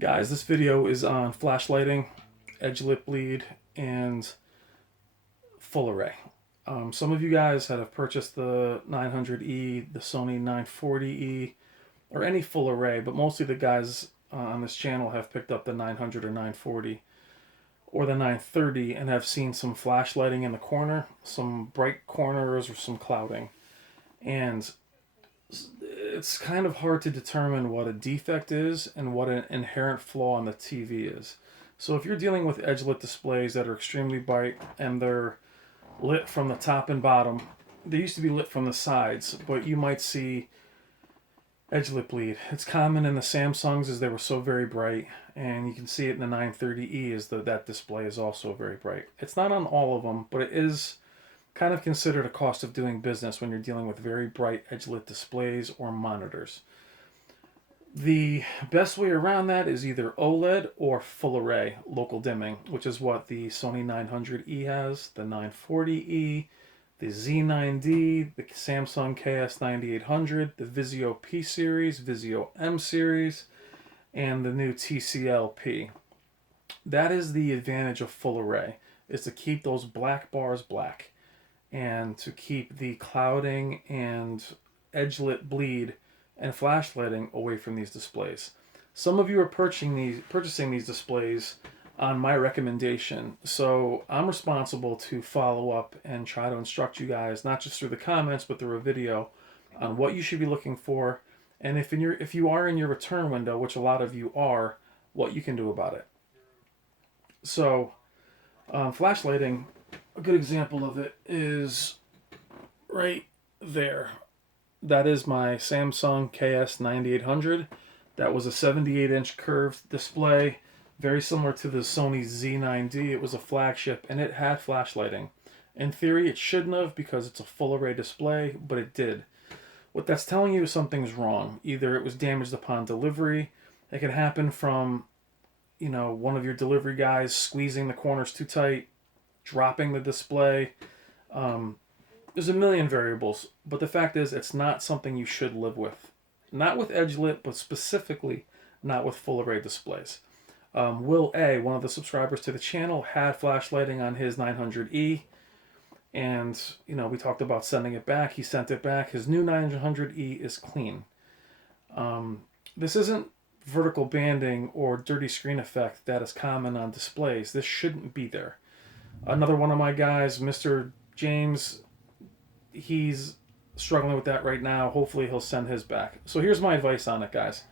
Guys, this video is on flash lighting, edge lip bleed, and full array. Some of you guys that have purchased the 900E, the Sony 940E, or any full array, but mostly the guys on this channel have picked up the 900 or 940 or the 930 and have seen some flash lighting in the corner, some bright corners, or some clouding. And it's kind of hard to determine what a defect is and what an inherent flaw on the TV is. So if you're dealing with edge lit displays that are extremely bright and they're lit from the top and bottom, they used to be lit from the sides, but you might see edge lit bleed. It's common in the Samsungs as they were so very bright, and you can see it in the 930E as that display is also very bright. It's not on all of them, but it is kind of considered a cost of doing business when you're dealing with very bright edge lit displays or monitors. The best way around that is either OLED or full array local dimming, which is what the Sony 900E has, the 940E, the Z9D, the Samsung KS9800, the Vizio P series, Vizio M series, and the new TCL P. That is the advantage of full array, is to keep those black bars black and to keep the clouding and edge lit bleed and flash lighting away from these displays. Some of you are purchasing these displays on my recommendation, so I'm responsible to follow up and try to instruct you guys, not just through the comments but through a video, on what you should be looking for, and if you are in your return window, which a lot of you are, what you can do about it. So flash lighting, a good example of it is right there. That is my Samsung KS9800. That was a 78-inch curved display, very similar to the Sony Z9D. It was a flagship, and it had flash lighting. In theory, it shouldn't have because it's a full array display, but it did. What that's telling you is something's wrong. Either it was damaged upon delivery. It could happen from, one of your delivery guys squeezing the corners too tight, dropping the display. There's a million variables, but the fact is it's not something you should live with. Not with edge lit, but specifically not with full array displays. Will A, one of the subscribers to the channel, had flash lighting on his 900E, and we talked about sending it back. He sent it back. His new 900E is clean. This isn't vertical banding or dirty screen effect that is common on displays. This shouldn't be there. Another one of my guys, Mr. James, he's struggling with that right now. Hopefully he'll send his back. So here's my advice on it, guys.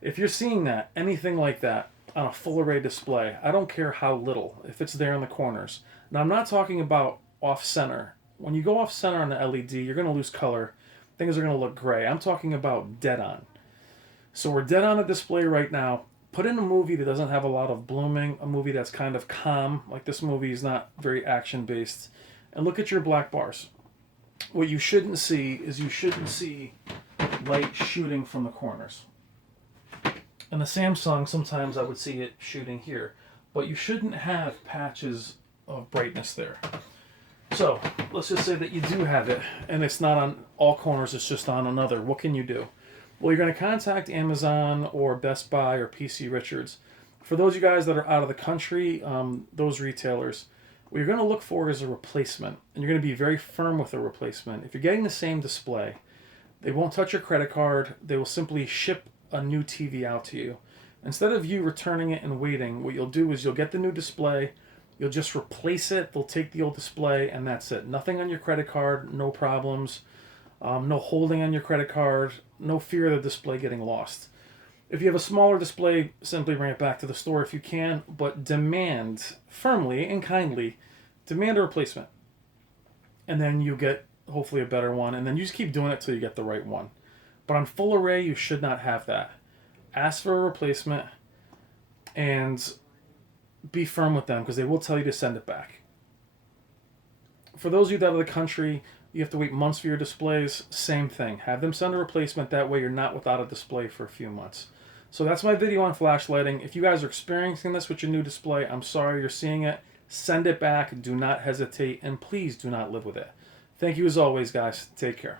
If you're seeing that, anything like that on a full array display, I don't care how little, if it's there in the corners. Now I'm not talking about off center. When you go off center on the LED, you're going to lose color. Things are going to look gray. I'm talking about dead on. So we're dead on a display right now. Put in a movie that doesn't have a lot of blooming, a movie that's kind of calm, like this movie is not very action-based, and look at your black bars. What you shouldn't see is light shooting from the corners. In the Samsung, sometimes I would see it shooting here, but you shouldn't have patches of brightness there. So let's just say that you do have it, and it's not on all corners, it's just on another. What can you do? Well, you're going to contact Amazon or Best Buy or PC Richards. For those of you guys that are out of the country, those retailers, what you're going to look for is a replacement, and you're going to be very firm with a replacement. If you're getting the same display, they won't touch your credit card. They will simply ship a new TV out to you. Instead of you returning it and waiting, what you'll do is you'll get the new display, you'll just replace it, they'll take the old display, and that's it. Nothing on your credit card, no problems, no holding on your credit card, no fear of the display getting lost. If you have a smaller display, simply bring it back to the store if you can, but demand, firmly and kindly, demand a replacement. And then you get, hopefully, a better one, and then you just keep doing it till you get the right one. But on full array, you should not have that. Ask for a replacement and be firm with them because they will tell you to send it back. For those of you that are out of the country, you have to wait months for your displays. Same thing. Have them send a replacement. That way you're not without a display for a few months. So that's my video on flash lighting. If you guys are experiencing this with your new display, I'm sorry you're seeing it. Send it back. Do not hesitate. And please do not live with it. Thank you as always, guys. Take care.